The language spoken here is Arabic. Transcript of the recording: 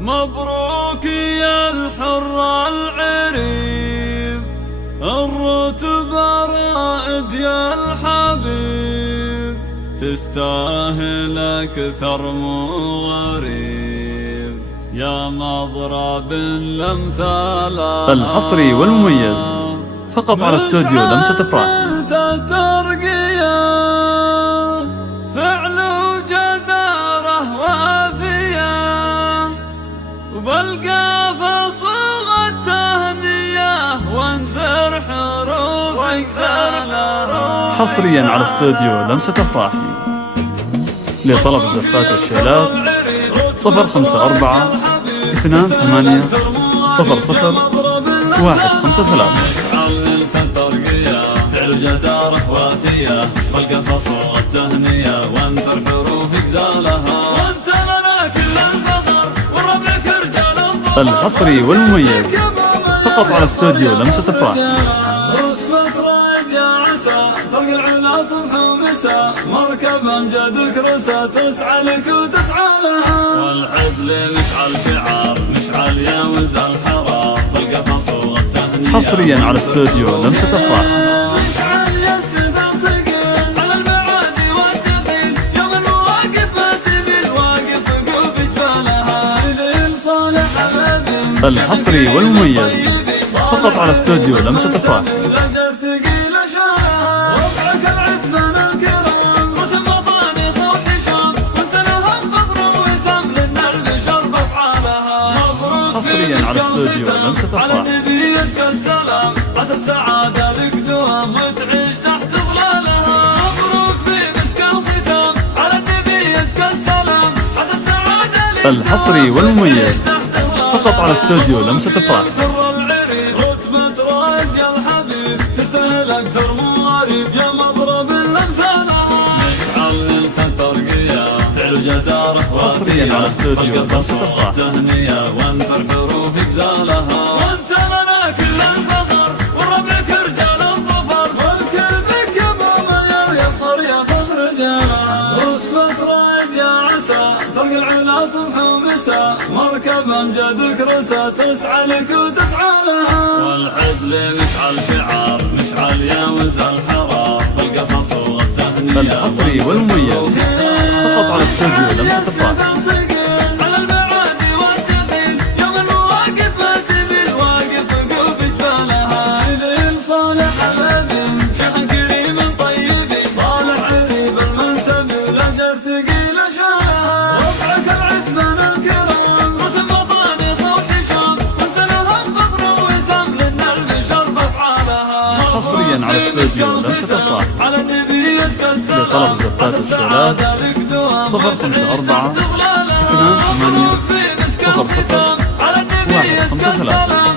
مبروك يا الحر العريب، الرتب رائد يا الحبيب، تستاهل أكثر مو غريب، يا مضرب الأمثال الحصري والمميز فقط على استوديو لمسة افراح. فعل وجدارة وافية، وبالقافة صيغة تهنية، وانثر حروفك زالها. حصريا على استوديو لمسة افراح. لطلب الزفات والشيلات 054 28 00 153. فعل جدارة وافية، بالقفا صوغة تهنية، وانثر حروفك زالها. وانت لنا كل الفخر، وربعك رجال الظهر. الحصري والمميز فقط على استوديو لمسة افراح. رتبة رائد يا عسى، تلقى العلا صبح ومساء، مركب امجدك رسى، تسعى لك وتسعى لها. والعدل مشعل شعار، مشعل يا ولد الحرار، بالقفا صوغة تهنية. حصريا على استوديو لمسة افراح. الحصري والمميز فقط على استوديو لمسة افراح. حصريا على استوديو لمسة افراح. عسى السعادة لك دوام، وتعيش تحت ظلالها. مبروك في مسك الختام، على النبي يزكى السلام. عسى السعادة لك الحصري والمميز فقط على استوديو لمسة افراح. رتبة رائد يا الحبيب، تستاهل أكثر مواريب، يا مضرب الأمثال. مشعل ترقية، فعل جدارة حصريا على استوديو لمسة افراح. تهنية، وانثر حروفك زالها. وانت لنا كل الفخر، وربعك رجال الظفر، والكل بك يا ماما يفخر يا فخر رجالها. رتبة رائد يا عسى، تلقى العلا صبح ومساء، مركب امجدك رسى، تسعى لك وتسعى لها. والعدل مشعل شعار، مشعل يا ولد الحرار، بالقفا صوغة تهنية. الحصري والمميز فقط على استوديو لمسة افراح. حصريا على استوديو لمسة افراح. لطلب الزفات والشيلات 054 28 00 153.